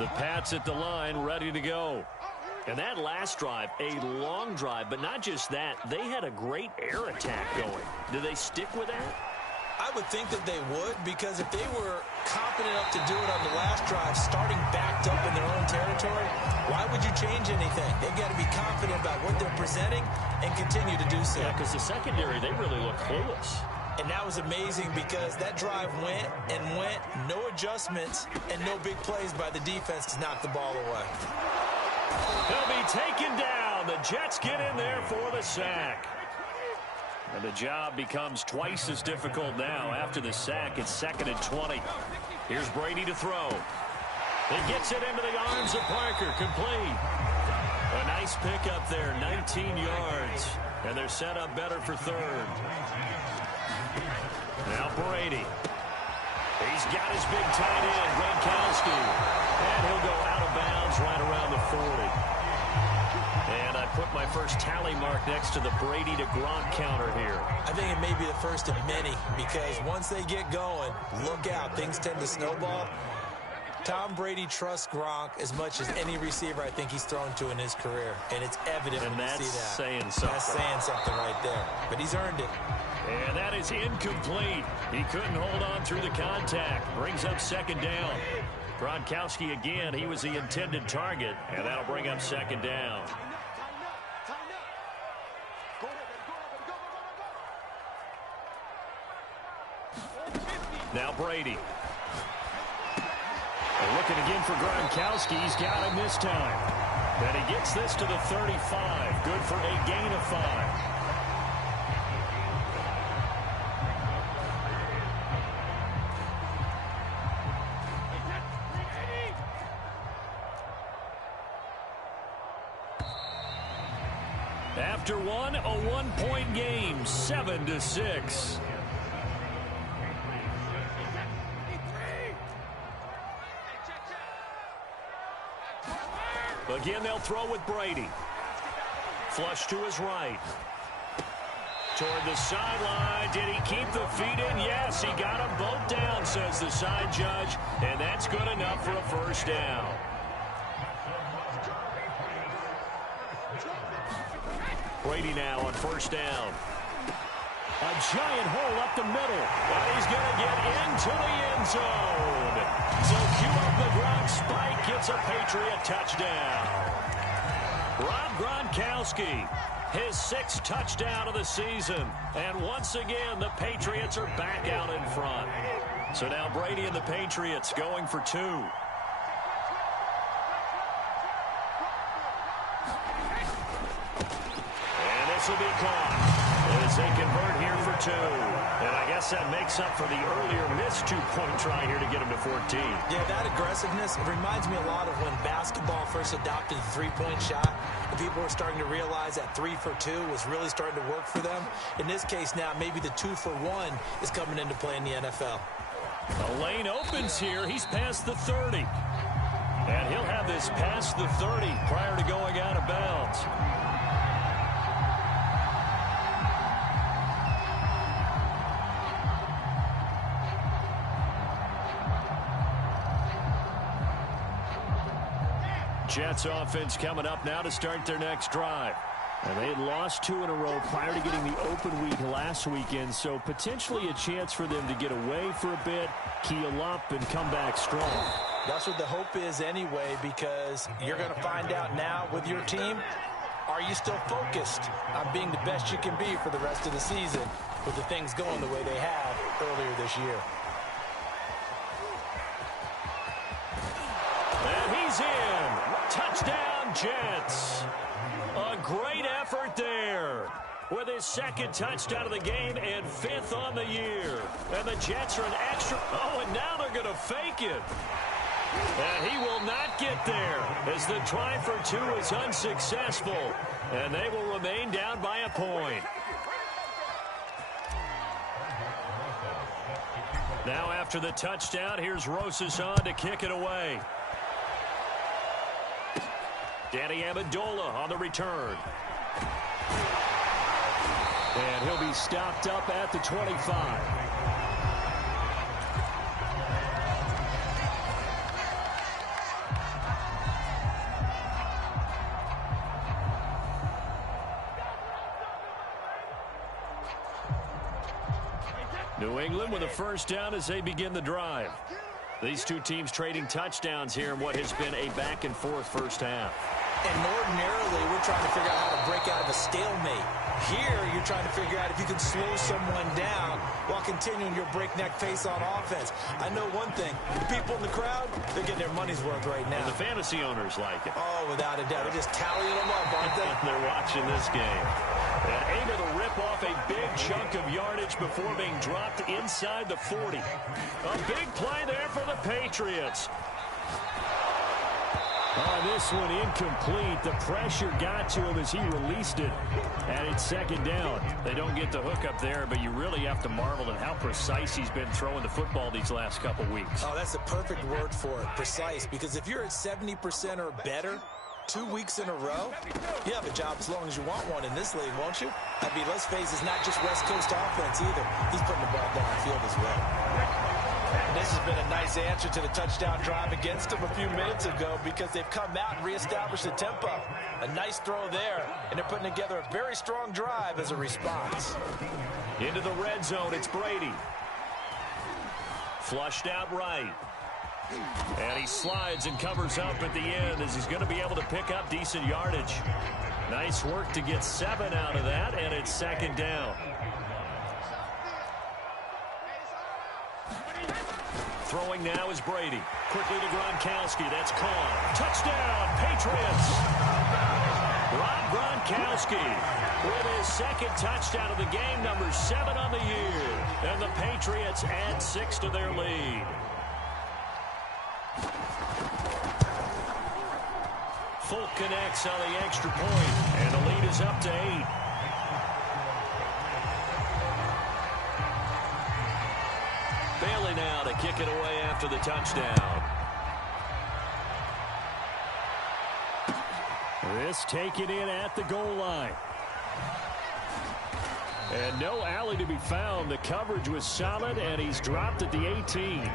The Pats at the line, ready to go. And that last drive, a long drive, but not just that. They had a great air attack going. Do they stick with that? I would think that they would, because if they were confident enough to do it on the last drive, starting backed up in their own territory, why would you change anything? They've got to be confident about what they're presenting and continue to do so. Yeah, because the secondary, they really look clueless. And that was amazing because that drive went and went, no adjustments, and no big plays by the defense to knock the ball away. He'll be taken down. The Jets get in there for the sack. And the job becomes twice as difficult now. After the sack, it's 2nd and 20. Here's Brady to throw. He gets it into the arms of Parker. Complete. A nice pickup there, 19 yards. And they're set up better for 3rd. Now Brady. He's got his big tight end, Gronkowski. And he'll go out of bounds right around the 40. And I put my first tally mark next to the Brady to Gronk counter here. I think it may be the first of many, because once they get going, look out. Things tend to snowball. Tom Brady trusts Gronk as much as any receiver I think he's thrown to in his career. And it's evident when you see that. Saying something. That's saying something right there. But he's earned it. And that is incomplete. He couldn't hold on through the contact. Brings up 2nd down. Gronkowski again. He was the intended target. And that'll bring up 2nd down. Now Brady. And looking again for Gronkowski. He's got him this time. And he gets this to the 35. Good for a gain of 5. After one, a one-point game, 7-6. Again, they'll throw with Brady. Flush to his right. Toward the sideline. Did he keep the feet in? Yes, he got them both down, says the side judge. And that's good enough for a 1st down. Brady now on 1st down. A giant hole up the middle. But he's going to get into the end zone. So cue up the Gronk spike. Gets a Patriot touchdown. Rob Gronkowski, his 6th touchdown of the season. And once again, the Patriots are back out in front. So now Brady and the Patriots going for 2. This will be caught as they convert here for 2. And I guess that makes up for the earlier missed 2-point try here to get him to 14. Yeah, that aggressiveness, it reminds me a lot of when basketball first adopted the 3-point shot. And people were starting to realize that 3 for 2 was really starting to work for them. In this case now, maybe the 2 for 1 is coming into play in the NFL. A lane opens here. He's past the 30. And he'll have this past the 30 prior to going out of bounds. Jets offense coming up now to start their next drive. And they had lost 2 in a row prior to getting the open week last weekend, so potentially a chance for them to get away for a bit, keel up, and come back strong. That's what the hope is anyway, because you're going to find out now with your team, are you still focused on being the best you can be for the rest of the season with the things going the way they have earlier this year? And he's in. Touchdown, Jets. A great effort there with his 2nd touchdown of the game and 5th on the year. And the Jets are an extra. Oh, and now they're going to fake it. And he will not get there as the try for 2 is unsuccessful. And they will remain down by a point. Now after the touchdown, here's Rosas on to kick it away. Danny Amendola on the return. And he'll be stopped up at the 25. New England with a first down as they begin the drive. These two teams trading touchdowns here in what has been a back-and-forth first half. And ordinarily, we're trying to figure out how to break out of a stalemate. Here, you're trying to figure out if you can slow someone down while continuing your breakneck pace on offense. I know one thing. The people in the crowd, they're getting their money's worth right now. And the fantasy owners like it. Oh, without a doubt. They're just tallying them up, aren't they? They're watching this game. And able to rip off a big chunk of yardage before being dropped inside the 40. A big play there for the Patriots. Oh, this one incomplete. The pressure got to him as he released it. And it's second down. They don't get the hook up there, but you really have to marvel at how precise he's been throwing the football these last couple weeks. Oh, that's the perfect word for it, precise. Because if you're at 70% or better 2 weeks in a row, you have a job as long as you want one in this league, won't you? I mean, let's face it, it's not just West Coast offense either. He's putting the ball downfield as well. And this has been a nice answer to the touchdown drive against them a few minutes ago because they've come out and reestablished the tempo. A nice throw there, and they're putting together a very strong drive as a response. Into the red zone, it's Brady. Flushed out right. And he slides and covers up at the end as he's going to be able to pick up decent yardage. Nice work to get 7 out of that, and it's second down. Throwing now is Brady. Quickly to Gronkowski. That's caught. Touchdown, Patriots. Rob Gronkowski with his second touchdown of the game, number 7 on the year. And the Patriots add 6 to their lead. Folk connects on the extra point, and the lead is up to 8. Bailey now to kick it away after the touchdown. This taken in at the goal line. And no alley to be found. The coverage was solid, and he's dropped at the 18.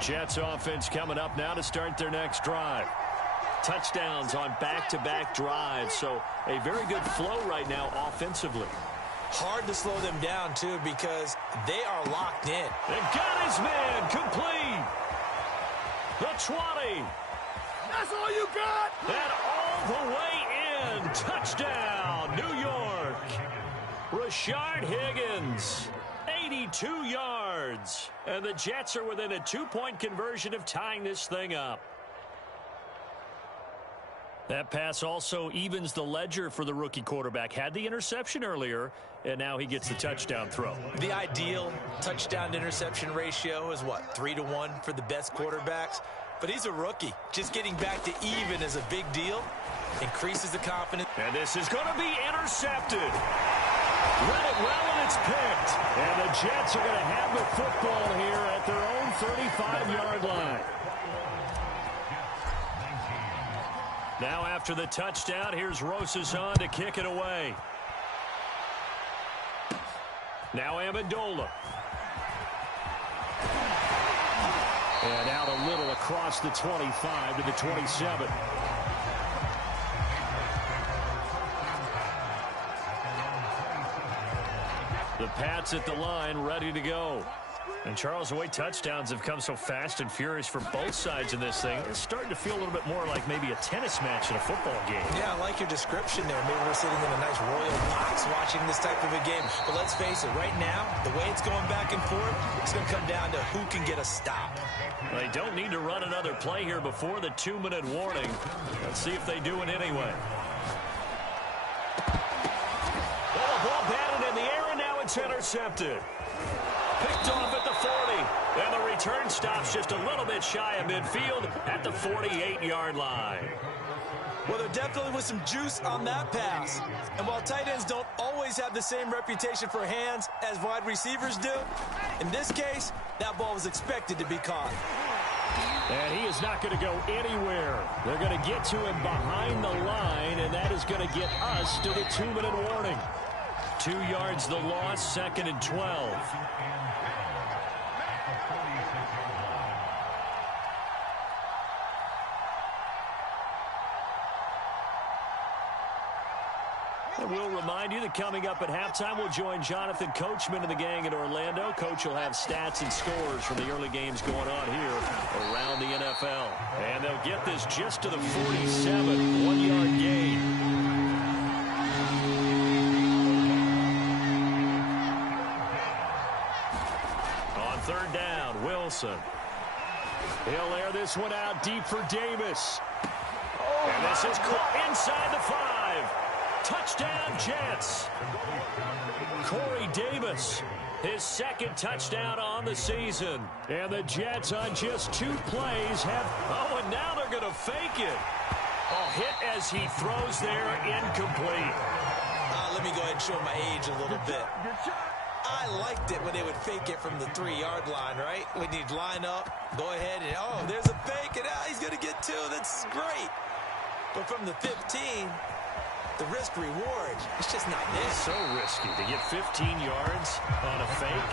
Jets offense coming up now to start their next drive. Touchdowns on back-to-back drives, so a very good flow right now offensively. Hard to slow them down, too, because they are locked in. And got his man complete. The 20. That's all you got? And all the way in. Touchdown, New York. Rashard Higgins, 82 yards. And the Jets are within a 2-point conversion of tying this thing up. That pass also evens the ledger for the rookie quarterback. Had the interception earlier, and now he gets the touchdown throw. The ideal touchdown-to-interception ratio is, what, 3-to-1 for the best quarterbacks? But he's a rookie. Just getting back to even is a big deal. Increases the confidence. And this is going to be intercepted. Read it well, and it's picked. And the Jets are going to have the football here at their own 35-yard line. Now after the touchdown, here's Rosazon to kick it away. Now Amendola. And out a little across the 25 to the 27. The Pats at the line, ready to go. And, Charles, the way touchdowns have come so fast and furious for both sides in this thing, it's starting to feel a little bit more like maybe a tennis match in a football game. Yeah, I like your description there. Maybe we're sitting in a nice royal box watching this type of a game. But let's face it, right now, the way it's going back and forth, it's going to come down to who can get a stop. They don't need to run another play here before the 2-minute warning. Let's see if they do it anyway. Well, the ball batted in the air, and now it's intercepted. Picked off at the 40, and the return stops just a little bit shy of midfield at the 48-yard line. Well, there definitely was some juice on that pass. And while tight ends don't always have the same reputation for hands as wide receivers do, in this case, that ball was expected to be caught. And he is not going to go anywhere. They're going to get to him behind the line, and that is going to get us to the 2-minute warning. 2 yards the loss, 2nd and 12. And we'll remind you that coming up at halftime, we'll join Jonathan Coachman and the gang in Orlando. Coach will have stats and scores from the early games going on here around the NFL. And they'll get this just to the 47, 1-yard gain. On third down, Wilson. He'll air this one out deep for Davis. And this is caught inside the 5. Touchdown, Jets. Corey Davis, his second touchdown on the season. And the Jets on just 2 plays have... Oh, and now they're going to fake it. A hit as he throws there, incomplete. Let me go ahead and show my age a little bit. I liked it when they would fake it from the 3-yard line, right? When you'd line up, go ahead and, oh, there's a fake, and he's going to get 2. That's great. But from the 15, the risk reward, it's just not there. So risky to get 15 yards on a fake.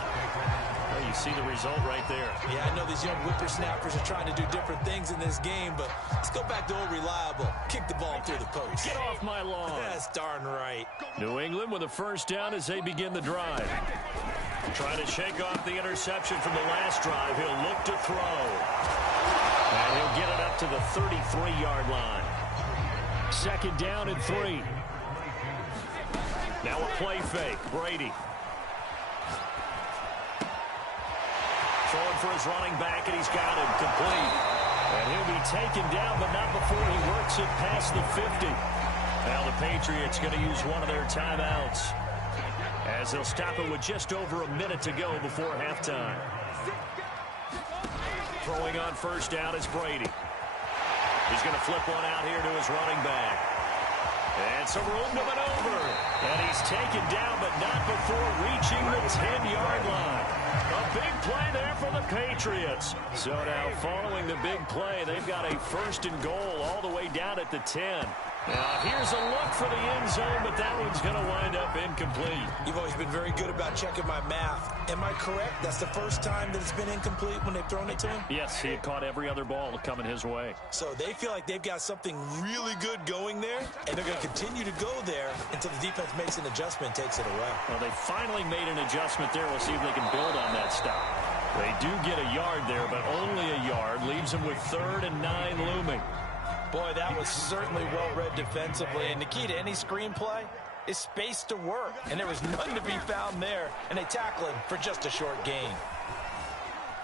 Well, you see the result right there. Yeah, I know these young whippersnappers are trying to do different things in this game, but let's go back to old reliable. Kick the ball through the post. Get off my lawn. That's darn right. New England with a first down as they begin the drive. Trying to shake off the interception from the last drive. He'll look to throw. And he'll get it up to the 33-yard line. Second down and 3. Now a play fake. Brady. Throwing for his running back, and he's got him complete. And he'll be taken down, but not before he works it past the 50. Now the Patriots going to use one of their timeouts, as they'll stop it with just over a minute to go before halftime. Throwing on first down is Brady. He's going to flip one out here to his running back. And some room to maneuver. And he's taken down, but not before reaching the 10-yard line. A big play there for the Patriots. So now following the big play, they've got a first and goal all the way down at the 10. Now here's a look for the end zone, but that one's going to wind up incomplete. You've always been very good about checking my math. Am I correct? That's the first time that it's been incomplete when they've thrown it to him? Yes, he had caught every other ball coming his way. So they feel like they've got something really good going there, and they're going to continue to go there until the defense makes an adjustment and takes it away. Well, they finally made an adjustment there. We'll see if they can build on that stop. They do get a yard there, but only a yard. Leaves them with 3rd and 9 looming. Boy, that was certainly well-read defensively. And the key to any screenplay is space to work. And there was none to be found there. And they tackle him for just a short gain.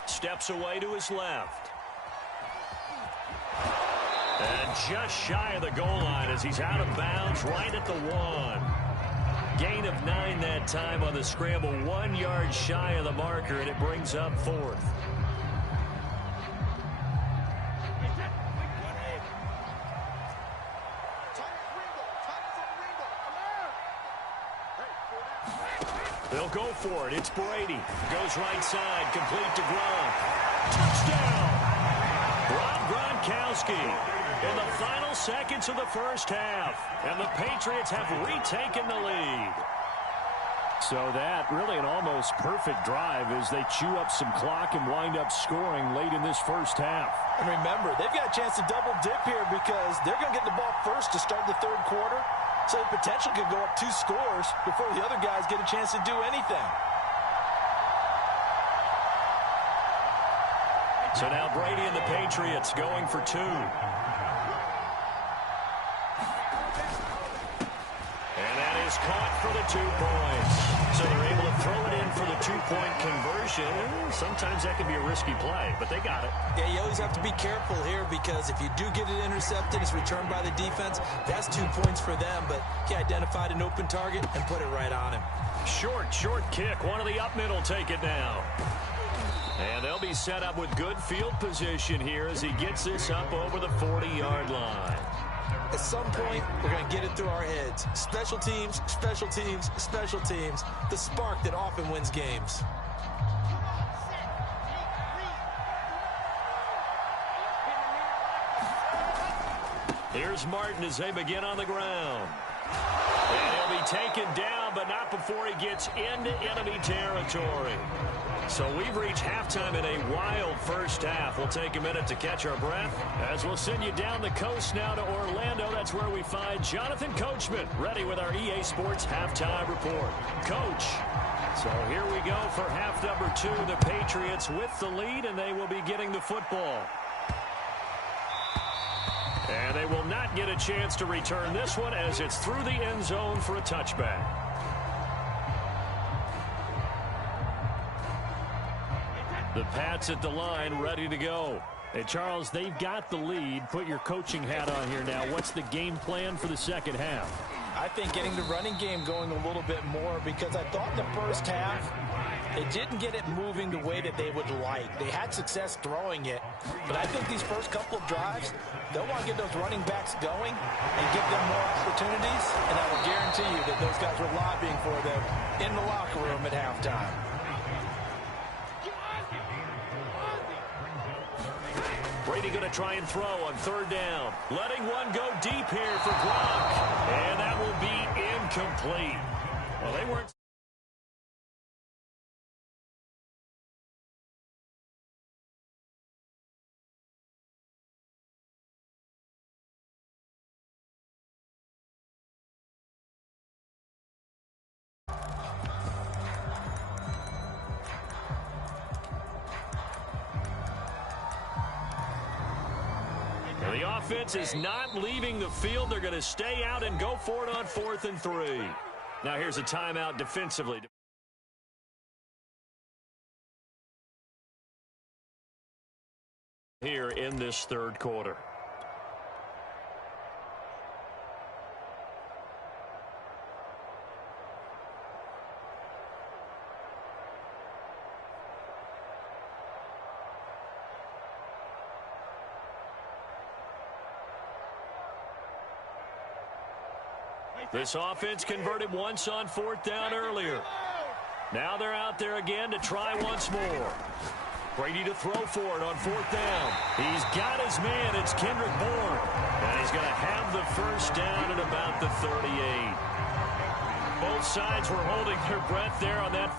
Steps away to his left. And just shy of the goal line as he's out of bounds right at the 1. Gain of 9 that time on the scramble. 1 yard shy of the marker, and it brings up 4th. They'll go for it. It's Brady. Goes right side. Complete to Gronk. Touchdown! Rob Gronkowski in the final seconds of the first half. And the Patriots have retaken the lead. So that really an almost perfect drive as they chew up some clock and wind up scoring late in this first half. And remember, they've got a chance to double dip here because they're going to get the ball first to start the 3rd quarter. So the potential could go up 2 scores before the other guys get a chance to do anything. So now Brady and the Patriots going for 2. And that is caught for the 2 points. So they're able to throw it in for the 2-point conversion. Sometimes that can be a risky play, but they got it. Yeah, you always have to be careful here because if you do get it intercepted, it's returned by the defense. That's 2 points for them, but he identified an open target and put it right on him. Short kick. One of the up middle take it now. And they'll be set up with good field position here as he gets this up over the 40-yard line. At some point, we're going to get it through our heads. Special teams, special teams, special teams. The spark that often wins games. Here's Martin as they begin on the ground. And he'll be taken down, but not before he gets into enemy territory. So we've reached halftime in a wild first half. We'll take a minute to catch our breath as we'll send you down the coast now to Orlando. That's where we find Jonathan Coachman ready with our EA Sports halftime report. Coach. So here we go for half number 2. The Patriots with the lead, and they will be getting the football. And they will not get a chance to return this one as it's through the end zone for a touchback. The Pats at the line ready to go. Hey, Charles, they've got the lead. Put your coaching hat on here now. What's the game plan for the second half? I think getting the running game going a little bit more, because I thought in the first half they didn't get it moving the way that they would like. They had success throwing it, but I think these first couple of drives, they'll want to get those running backs going and give them more opportunities, and I will guarantee you that those guys were lobbying for them in the locker room at halftime. Brady going to try and throw on third down. Letting one go deep here for Gronk. And that will be incomplete. Well, they weren't. The offense is not leaving the field. They're going to stay out and go for it on 4th and 3. Now here's a timeout defensively. Here in this third quarter. This offense converted once on 4th down earlier. Now they're out there again to try once more. Brady to throw for it on 4th down. He's got his man. It's Kendrick Bourne. And he's going to have the first down at about the 38. Both sides were holding their breath there on that.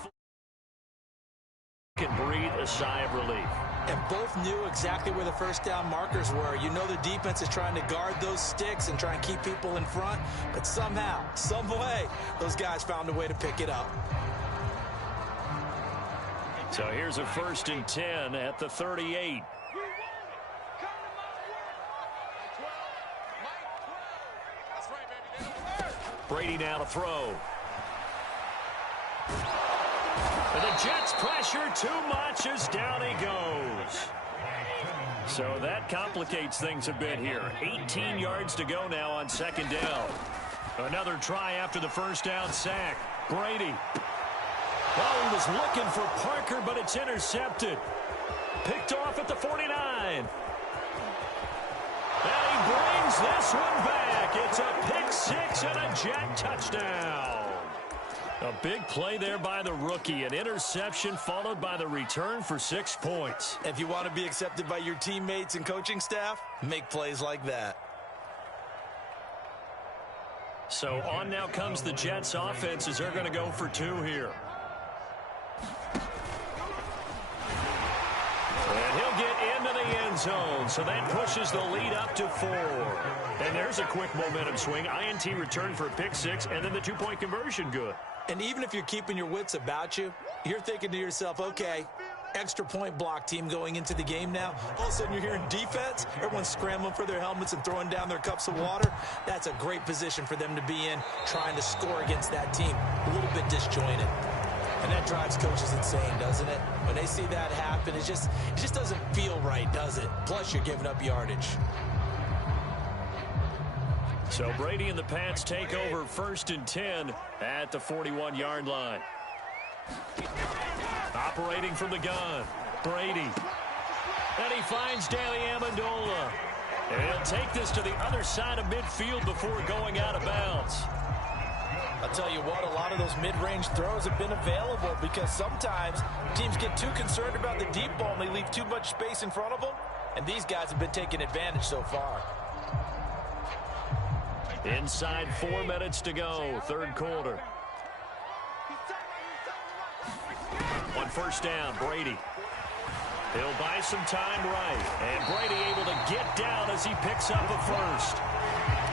Can breathe a sigh of relief. And both knew exactly where the first down markers were. You know the defense is trying to guard those sticks and try and keep people in front. But somehow, some way, those guys found a way to pick it up. So here's a 1st and 10 at the 38. Brady now to throw. And the Jets pressure too much as down he goes. So that complicates things a bit here. 18 yards to go now on 2nd down. Another try after the first down sack. Brady. Oh, he was looking for Parker, but it's intercepted. Picked off at the 49. And he brings this one back. It's a pick 6 and a Jet touchdown. A big play there by the rookie. An interception followed by the return for 6 points. If you want to be accepted by your teammates and coaching staff, make plays like that. So on now comes the Jets offense as they're going to go for 2 here. And he'll get into the end zone. So that pushes the lead up to 4. And there's a quick momentum swing. INT return for a pick 6 and then the 2-point conversion good. And even if you're keeping your wits about you, you're thinking to yourself, okay, extra point block team going into the game now. All of a sudden you're hearing defense. Everyone's scrambling for their helmets and throwing down their cups of water. That's a great position for them to be in, trying to score against that team. A little bit disjointed. And that drives coaches insane, doesn't it? When they see that happen, it just doesn't feel right, does it? Plus, you're giving up yardage. So Brady and the Pats take over 1st and 10 at the 41-yard line. Operating from the gun, Brady. And he finds Danny Amendola. And he'll take this to the other side of midfield before going out of bounds. I'll tell you what, a lot of those mid-range throws have been available because sometimes teams get too concerned about the deep ball and they leave too much space in front of them. And these guys have been taking advantage so far. Inside 4 minutes to go, third quarter. On first down, Brady. He'll buy some time right. And Brady able to get down as he picks up a first.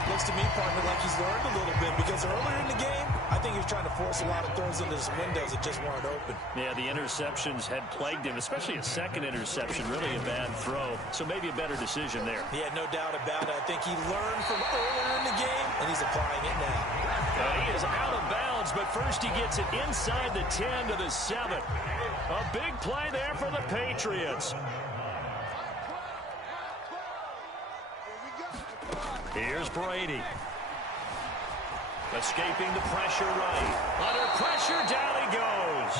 Looks to me, partner, like he's learned a little bit because earlier in the game, I think he was trying to force a lot of throws into his windows that just weren't open. Yeah, the interceptions had plagued him, especially a second interception, really a bad throw. So maybe a better decision there. Yeah, no doubt about it. I think he learned from earlier in the game, and he's applying it now. He is out of bounds, but first he gets it inside the 10 to the 7. A big play there for the Patriots. Here's Brady. Escaping the pressure right. Under pressure, down he goes.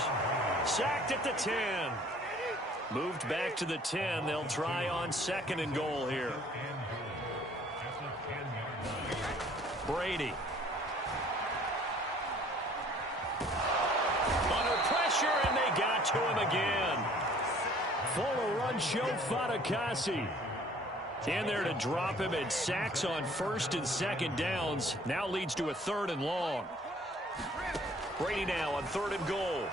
Sacked at the 10. Moved back to the 10. They'll try on second and goal here. Brady. Under pressure, and they got to him again. Full run show Fatukasi. In there to drop him, and sacks on first and second downs. Now leads to a third and long. Brady now on third and goal.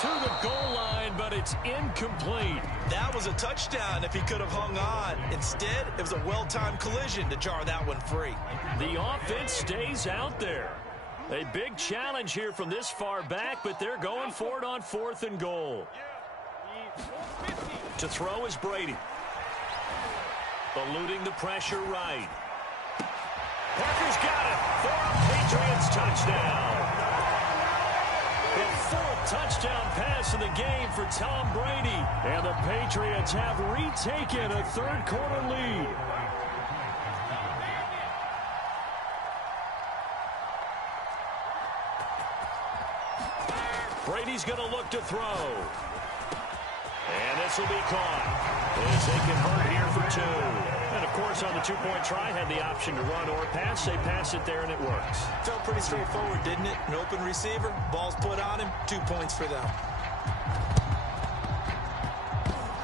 To the goal line, but it's incomplete. That was a touchdown if he could have hung on. Instead, it was a well-timed collision to jar that one free. The offense stays out there. A big challenge here from this far back, but they're going for it on fourth and goal. To throw is Brady. Eluding the pressure right. Parker's got it for a Patriots touchdown. The fourth touchdown pass of the game for Tom Brady. And the Patriots have retaken a third quarter lead. Brady's going to look to throw. And this will be caught as they convert here for 2. And, of course, on the two-point try, had the option to run or pass. They pass it there, and it works. Felt pretty straightforward, didn't it? An open receiver, ball's put on him, 2 points for them.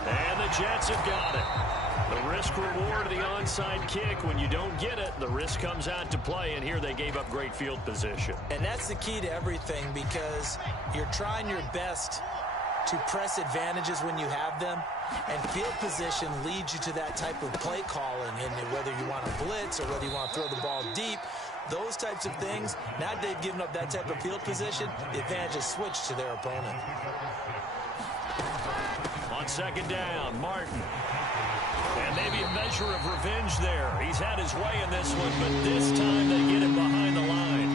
And the Jets have got it. The risk-reward of the onside kick. When you don't get it, the risk comes out to play, and here they gave up great field position. And that's the key to everything because you're trying your best to press advantages when you have them, and field position leads you to that type of play calling, and whether you want to blitz or whether you want to throw the ball deep, those types of things, now that they've given up that type of field position, the advantage is switched to their opponent. On second down, Martin. And maybe a measure of revenge there. He's had his way in this one, but this time they get him behind the line.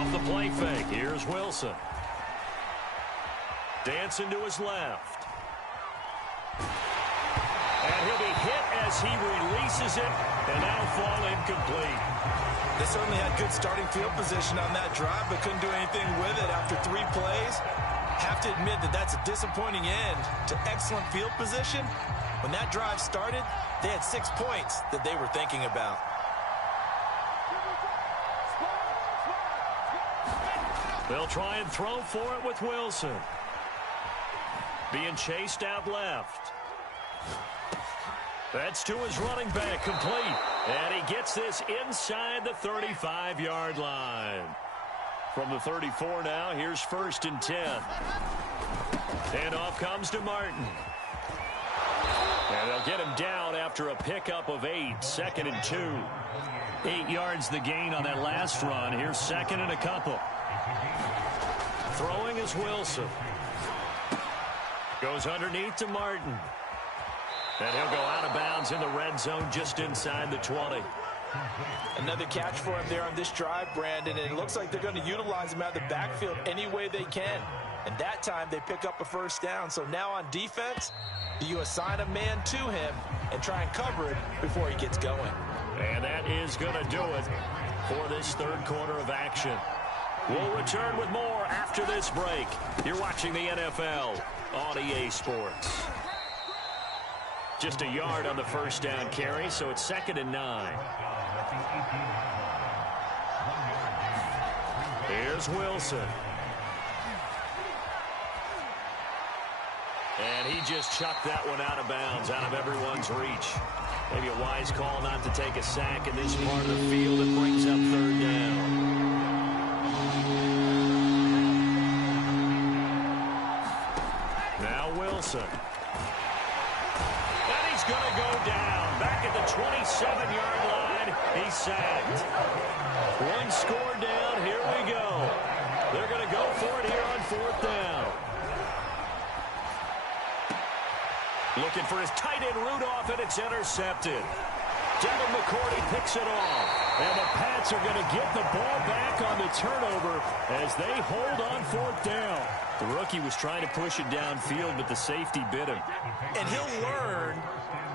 Off the play fake, here's Wilson. Dancing to his left. And he'll be hit as he releases it, and now fall incomplete. They certainly had good starting field position on that drive, but couldn't do anything with it after 3 plays. Have to admit that that's a disappointing end to excellent field position. When that drive started, they had 6 points that they were thinking about. They'll try and throw for it with Wilson. Being chased out left. That's to his running back, complete. And he gets this inside the 35-yard line. From the 34 now, here's first and 10. And off comes to Martin. And they'll get him down after a pickup of 8, second and 2. 8 yards the gain on that last run. Here's second and a couple. Throwing is Wilson. Goes underneath to Martin. And he'll go out of bounds in the red zone just inside the 20. Another catch for him there on this drive, Brandon, and it looks like they're going to utilize him out of the backfield any way they can. And that time they pick up a first down. So now on defense, you assign a man to him and try and cover it before he gets going. And that is going to do it for this third quarter of action. We'll return with more after this break. You're watching the NFL on EA Sports. Just a yard on the first down carry, so it's second and 9. Here's Wilson. And he just chucked that one out of bounds, out of everyone's reach. Maybe a wise call not to take a sack in this part of the field. It brings up third down. Now Wilson. And he's going to go down. Back at the 27-yard line. He's sacked. One score down. Here we go. They're going to go for it here on fourth down. Looking for his tight end Rudolph, and it's intercepted. Devin McCourty picks it off. And the Pats are going to get the ball back on the turnover as they hold on fourth down. The rookie was trying to push it downfield, but the safety bit him. And he'll learn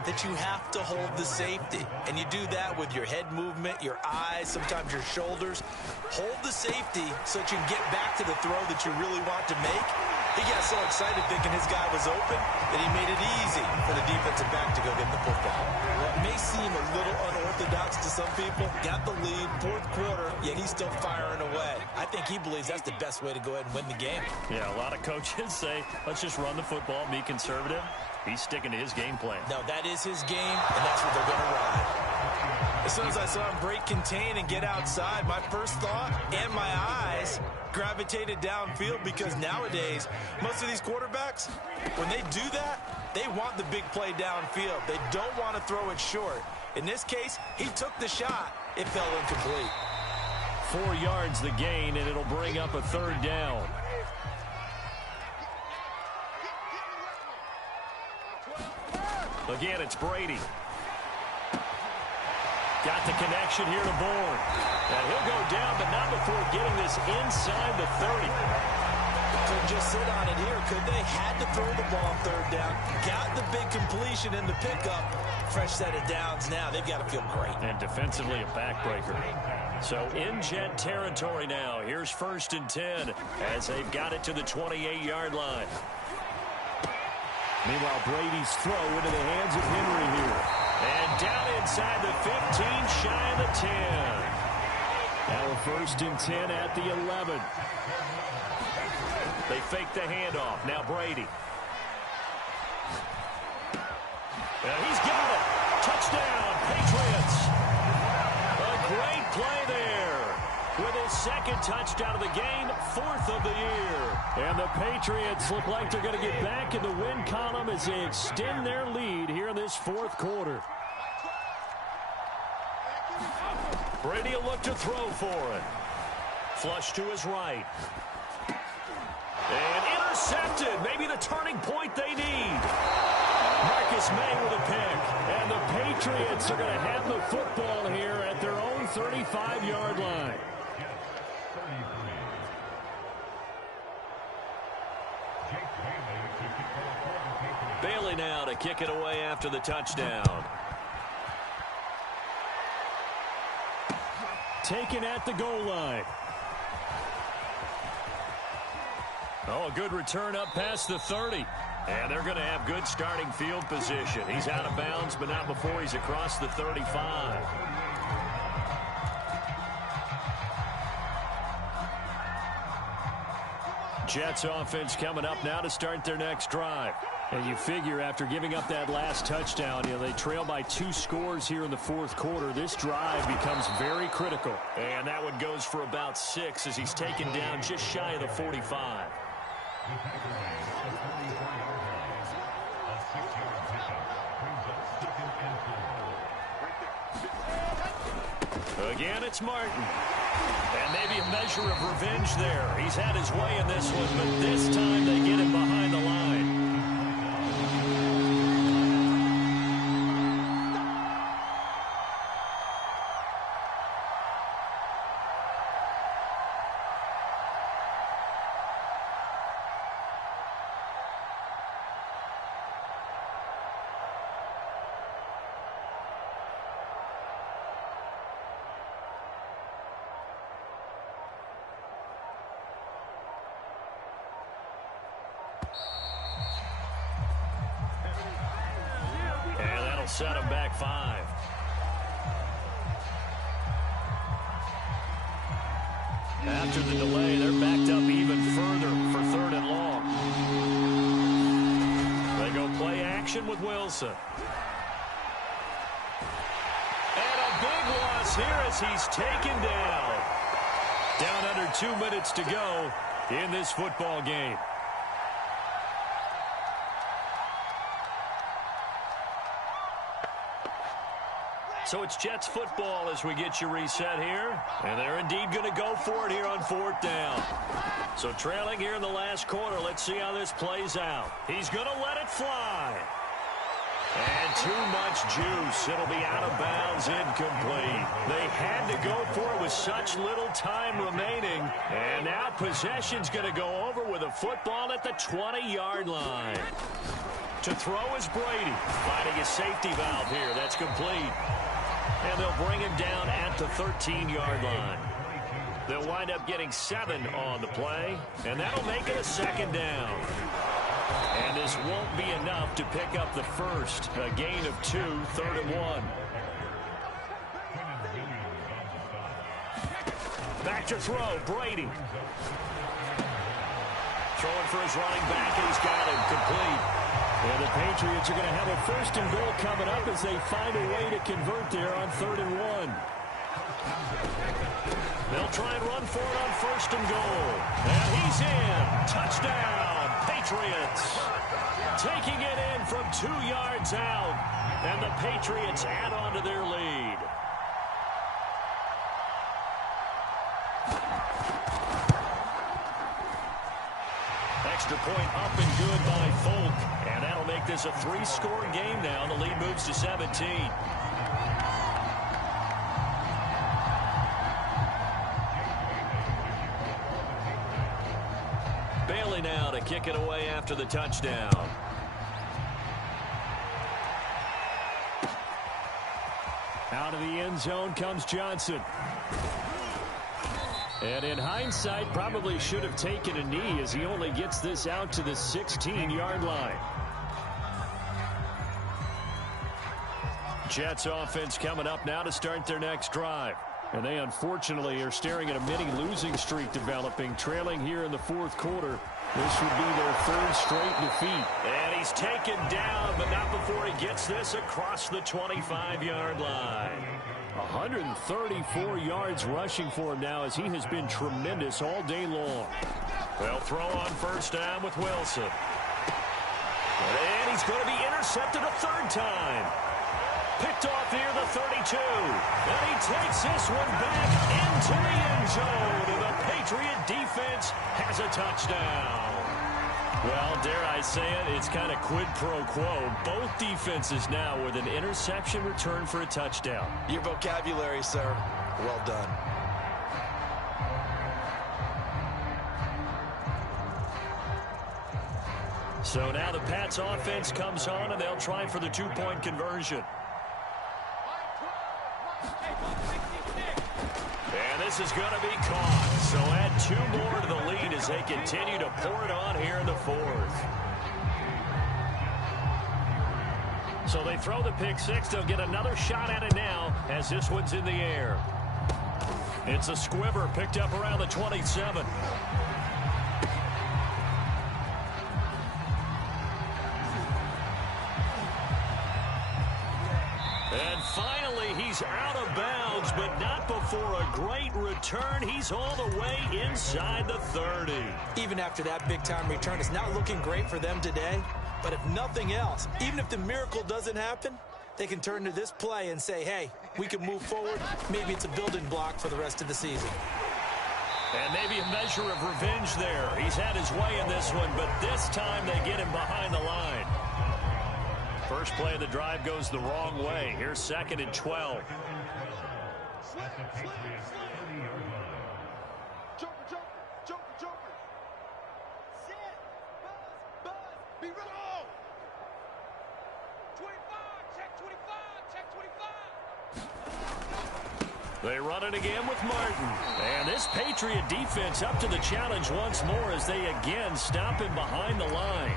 that you have to hold the safety. And you do that with your head movement, your eyes, sometimes your shoulders. Hold the safety so that you can get back to the throw that you really want to make. He got so excited thinking his guy was open that he made it easy for the defensive back to go get the football. Well, it may seem a little unorthodox to some people. Got the lead, fourth quarter, yet he's still firing away. I think he believes that's the best way to go ahead and win the game. Yeah, a lot of coaches say, let's just run the football, be conservative. He's sticking to his game plan. No, that is his game, and that's what they're going to ride. As soon as I saw him break contain and get outside, my first thought and my eyes gravitated downfield, because nowadays, most of these quarterbacks, when they do that, they want the big play downfield. They don't want to throw it short. In this case, he took the shot. It fell incomplete. 4 yards the gain, and it'll bring up a third down. Again, it's Brady. Got the connection here to Bourne. And he'll go down, but not before getting this inside the 30. Couldn't just sit on it here, could they? Had to throw the ball on third down. Got the big completion in the pickup. Fresh set of downs now. They've got to feel great. And defensively a backbreaker. So in Jet territory now. Here's 1st and 10 as they've got it to the 28-yard line. Meanwhile, Brady's throw into the hands of Henry here. And down inside the 15, shy of the 10. Now a 1st and 10 at the 11. They fake the handoff. Now Brady. And he's got it. Touchdown, Patriots. A great play there. With his 2nd touchdown of the game, 4th of the year. And the Patriots look like they're going to get back in the win column as they extend their lead here in this 4th quarter. Brady will look to throw for it. Flush to his right. And intercepted. Maybe the turning point they need. Marcus May with a pick. And the Patriots are going to have the football here at their own 35-yard line. Bailey now to kick it away after the touchdown. Taken at the goal line. Oh, a good return up past the 30. And they're going to have good starting field position. He's out of bounds, but not before he's across the 35. Jets offense coming up now to start their next drive. And you figure after giving up that last touchdown, they trail by 2 scores here in the 4th quarter. This drive becomes very critical. And that one goes for about 6 as he's taken down just shy of the 45. Again, it's Martin. And maybe a measure of revenge there. He's had his way in this one, but this time they get him behind the line. Set him back 5. After the delay, they're backed up even further for 3rd and long. action with Wilson. And a big loss here as he's taken down. Down under 2 minutes to go in this football game. So it's Jets football as we get you reset here. And they're indeed going to go for it here on 4th down. So trailing here in the last quarter. Let's see how this plays out. He's going to let it fly. And too much juice. It'll be out of bounds, incomplete. They had to go for it with such little time remaining. And now possession's going to go over with a football at the 20-yard line. To throw is Brady. Finding a safety valve here. That's complete. And they'll bring him down at the 13-yard line. They'll wind up getting 7 on the play, and that'll make it a 2nd down. And this won't be enough to pick up the first. A gain of 2, 3rd and 1. Back to throw, Brady. Throwing for his running back, and he's got him complete. And the Patriots are going to have a 1st and goal coming up as they find a way to convert there on 3rd and 1. They'll try and run for it on 1st and goal. And he's in. Touchdown, Patriots. Taking it in from 2 yards out. And the Patriots add on to their lead. Extra point up and good by Folk. And that'll make this a 3-score game now. The lead moves to 17. Bailey now to kick it away after the touchdown. Out of the end zone comes Johnson. And in hindsight, probably should have taken a knee as he only gets this out to the 16-yard line. Jets offense coming up now to start their next drive. And they unfortunately are staring at a mini losing streak developing, trailing here in the 4th quarter. This would be their 3rd straight defeat. And he's taken down, but not before he gets this across the 25-yard line. 134 yards rushing for him now as he has been tremendous all day long. They'll throw on 1st down with Wilson. And he's going to be intercepted a 3rd time. Picked off near the 32. And he takes this one back into the end zone. And the Patriot defense has a touchdown. Well, dare I say it, it's kind of quid pro quo. Both defenses now with an interception return for a touchdown. Your vocabulary, sir. Well done. So now the Pats offense comes on, and they'll try for the 2-point conversion. And this is going to be caught. So add 2 more to the lead as they continue to pour it on here in the 4th. So they throw the pick 6. They'll get another shot at it now as this one's in the air. It's a squibber picked up around the 27. And finally, he's out of bounds, but not before a great return. He's all the way inside the 30. Even after that big-time return, it's not looking great for them today. But if nothing else, even if the miracle doesn't happen, they can turn to this play and say, hey, we can move forward. Maybe it's a building block for the rest of the season. And maybe a measure of revenge there. He's had his way in this one, but this time they get him behind the line. First play of the drive goes the wrong way. Here's 2nd and 12. They run it again with Martin. And this Patriot defense up to the challenge once more as they again stop him behind the line.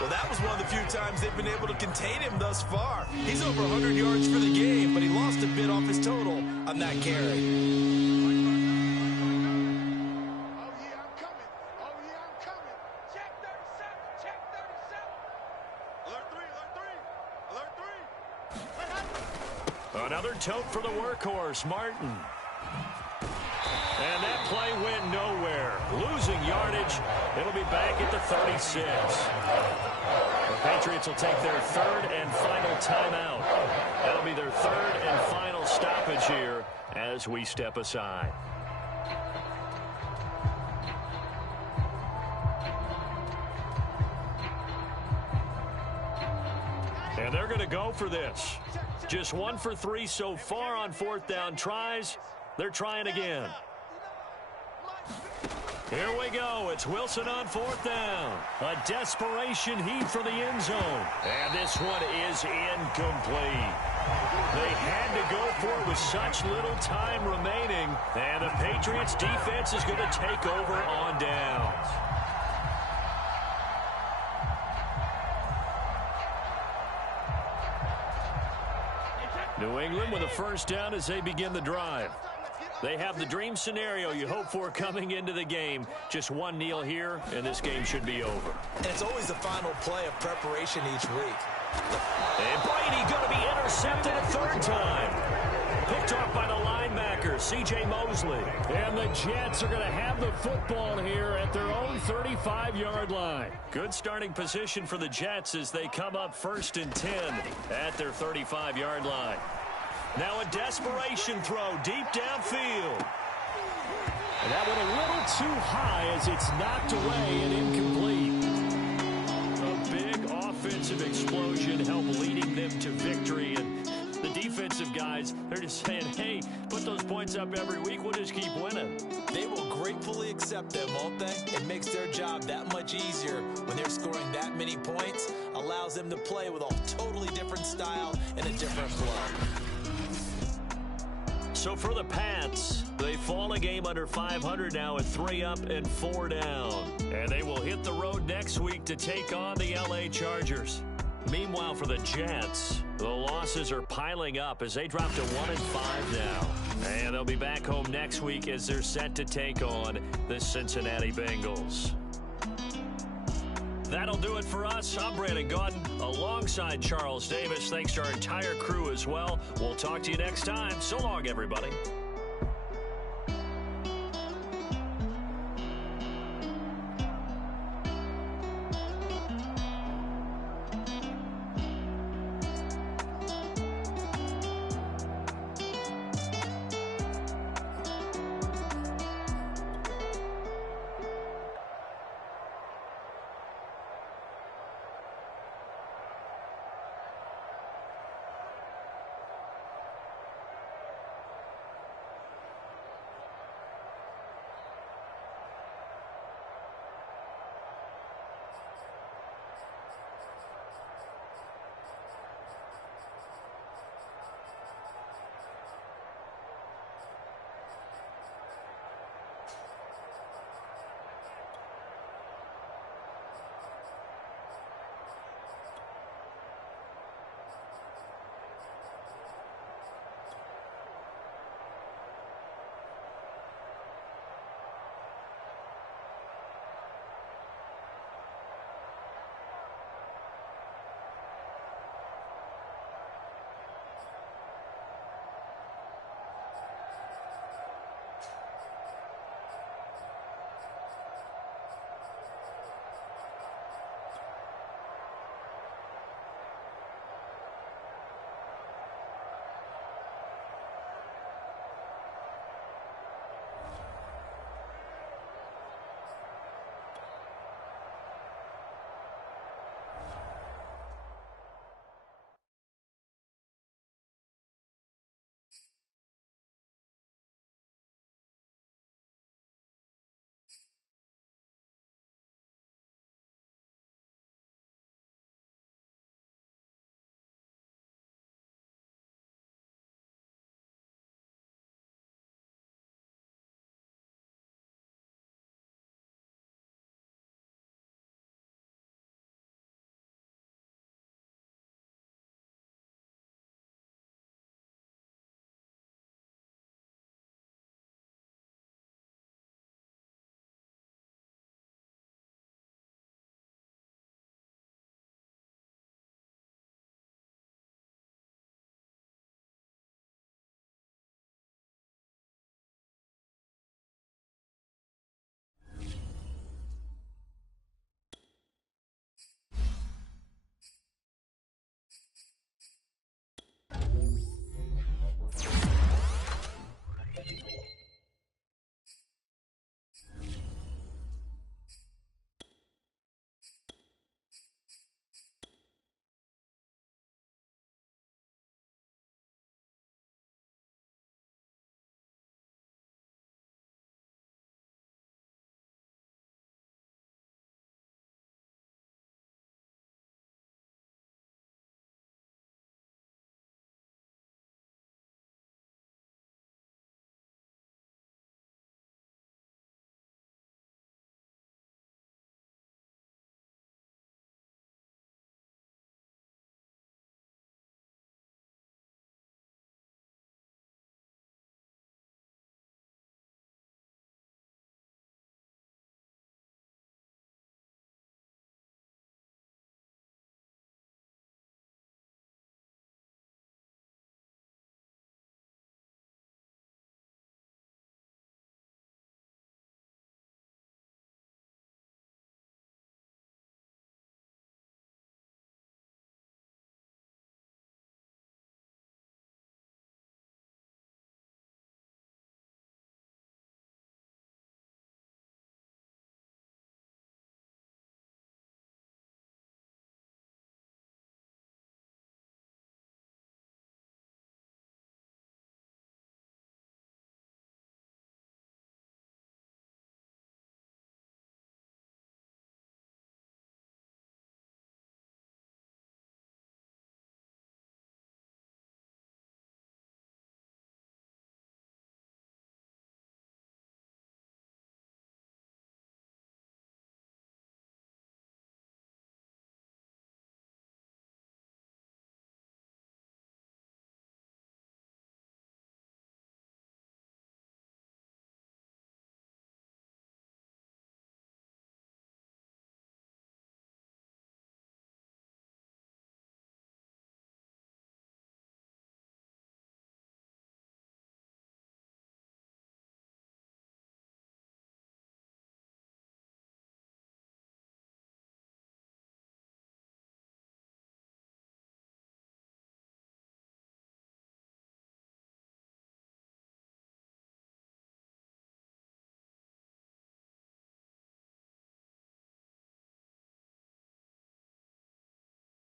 Well, that was one of the few times they've been able to contain him thus far. He's over 100 yards for the game, but he lost a bit off his total on that carry. Another tote for the workhorse, Martin. And that play went nowhere. Losing yardage. It'll be back at the 36. The Patriots will take their third and final timeout. That'll be their third and final stoppage here as we step aside. And they're going to go for this. Just 1 for 3 so far on fourth down tries. They're trying again. Here we go. It's Wilson on fourth down. A desperation heave for the end zone. And this one is incomplete. They had to go for it with such little time remaining. And the Patriots defense is going to take over on downs. New England with a first down as they begin the drive. They have the dream scenario you hope for coming into the game. Just one kneel here, and this game should be over. And it's always the final play of preparation each week. And Brady going to be intercepted a third time. Picked off by the linebacker, C.J. Mosley. And the Jets are going to have the football here at their own 35-yard line. Good starting position for the Jets as they come up 1st and 10 at their 35-yard line. Now a desperation throw deep downfield. And that went a little too high as it's knocked away and incomplete. A big offensive explosion helped leading them to victory. And the defensive guys, they're just saying, hey, put those points up every week. We'll just keep winning. They will gratefully accept them, won't they? It makes their job that much easier when they're scoring that many points. Allows them to play with a totally different style and a different flow. So for the Pats, they fall a game under 500 now at 3 up and 4 down. And they will hit the road next week to take on the L.A. Chargers. Meanwhile, for the Jets, the losses are piling up as they drop to 1 and 5 now. And they'll be back home next week as they're set to take on the Cincinnati Bengals. That'll do it for us. I'm Brandon Gaudin alongside Charles Davis. Thanks to our entire crew as well. We'll talk to you next time. So long, everybody.